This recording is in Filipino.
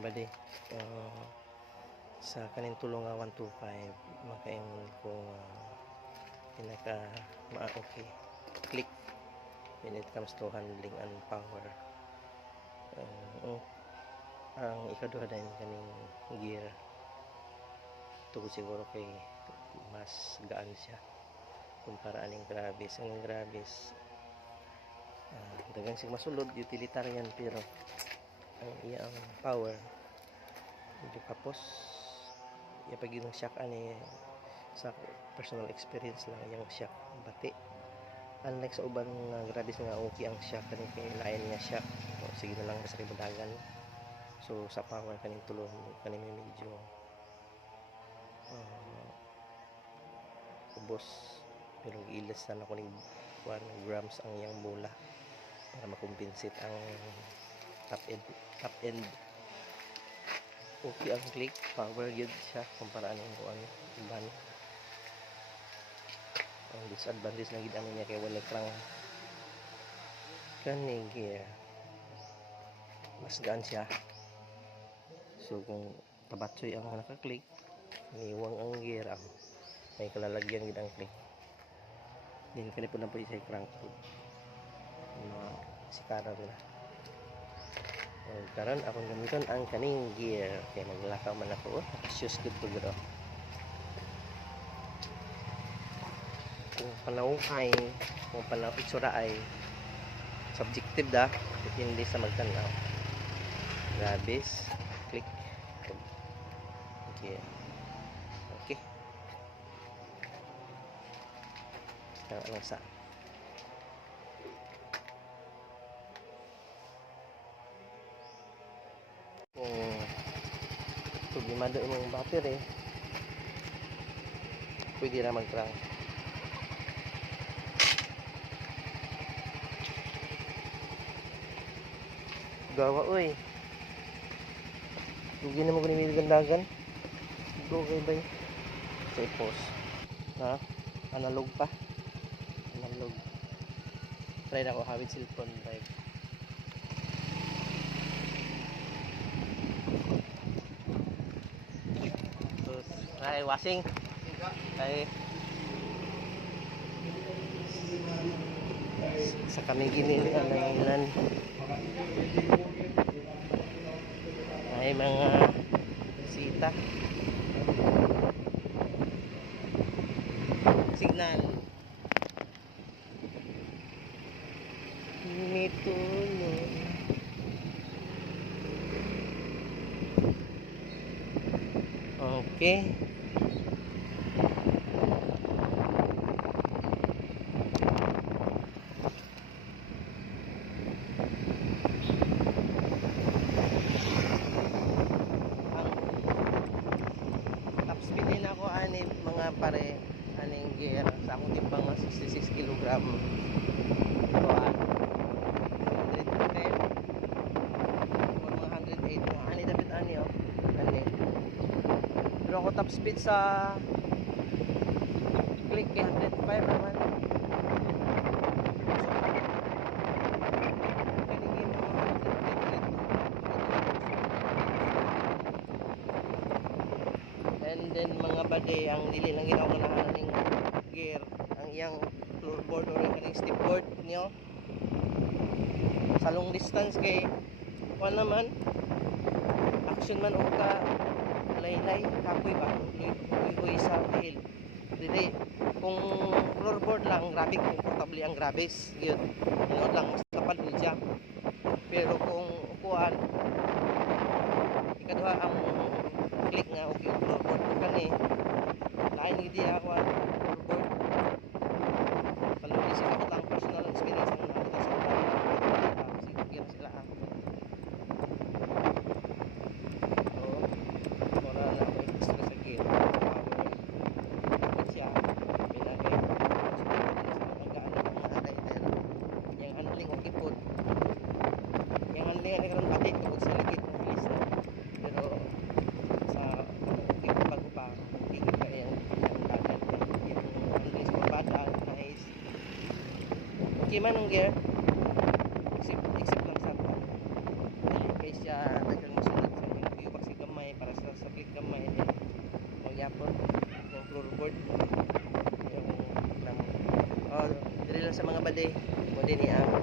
mga badi, sa kaning tulong nga 125 makaingon ko pinaka okay click when it comes to handling and power. Ang ikaduha din kaning gear tungod siguro kay mas gaan siya kumpara aning Gravis. Ang Gravis dagang sig masulod utilitarian, pero ang iyang power medyo kapos. Iya pag yung shock ani sa personal experience lang yung shock bati, unlike sa uban nga Gravis nga okay ang shock kaning kay lain nga shock o sige na lang sa kibudagan. So sa power kaning tulon kaning medyo ubos, pero ilas na ako ng 1 grams ang iyang bola para makumpensate ang top end. Okay ang click, power good siya kumpara ng iban. Ang disadvantage na gid ano niya kay wala krang kaning gear, mas gaan siya. So kung tabatsoy ang naka-click, niwang ang gear ang may kalalagyan gid ang click. Din kani po na po isay crank na sikaran na. Karon akong gamiton ang kaning gear kay maglakaw man ako. Shoes good to go. Kung panahon ay kung panahon itsura ay subjective da, depende sa magtanaw. Gravis click gear. Okay. Ano sa kung problemado imong battery, pwede na mag-crank. Gawa oy, lugi na mo kung gandagan go kay bay sa post ha, analog pa, analog. Try na ko hawid cellphone drive. Ay, washing. Ay. Sa kami gini alangan. Ay mga sita. Signal. Mitulong. Okay. Mga pare aning gear sa akong timbang nga 66 kg. So 110 or mga 108 mga ani dapat ani ani. Pero ako top speed sa click kay 105 naman. And then mga bade, ang dili lang ginawa na ng gear ang iyang floorboard or kaning stepboard niyo sa long distance kay kuan naman action man o ka laylay kapoy ba uy sa hill dili. Kung floorboard lang grabe comfortable ang Gravis yun inod lang mas tapad siya. Pero kung kuan ikaduha ang click nga okay yung floorboard ko kani lain hindi ako floorboard paludi sa katang personal experience ang nakita sa sige sila so mura na ako gusto sa gear power siya pinagay magaan ang mga rider yung handling okay po yung handling ay karon batik tungod sa likit ng bilis na. Pero okay man ang gear except lang sa dili kay siya tagang masunod sa board. Yung namo. Oh, diri lang sa mga balde. Mo din ang